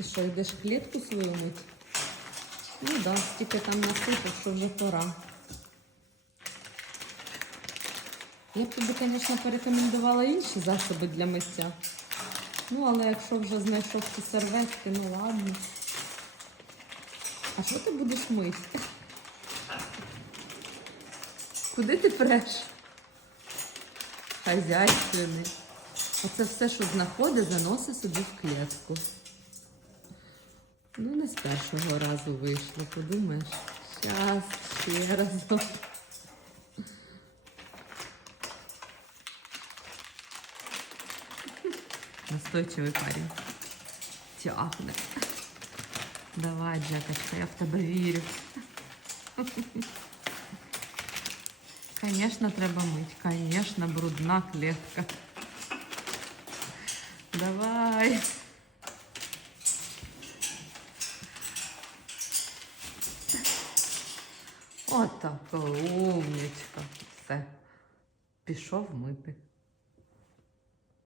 Ти що, йдеш клітку свою мить? Ну да, стільки там насипав, що вже пора. Я б тобі, звісно, порекомендувала інші засоби для миття. Ну, але якщо вже знайшов ці серветки, ну ладно. А що ти будеш мити? Куди ти преш? Хазяйственний. Оце все, що знаходить, заносить собі в клітку. Ну, не з першого разу вийшло, подумаєш. Щас, ще разок. Настойчивий парень. Тягне. Давай, Джекочка, я в тебе вірю. Конечно, треба мить. Конечно, брудна клетка. Давай. Отака умничка. Все. Пішов мити.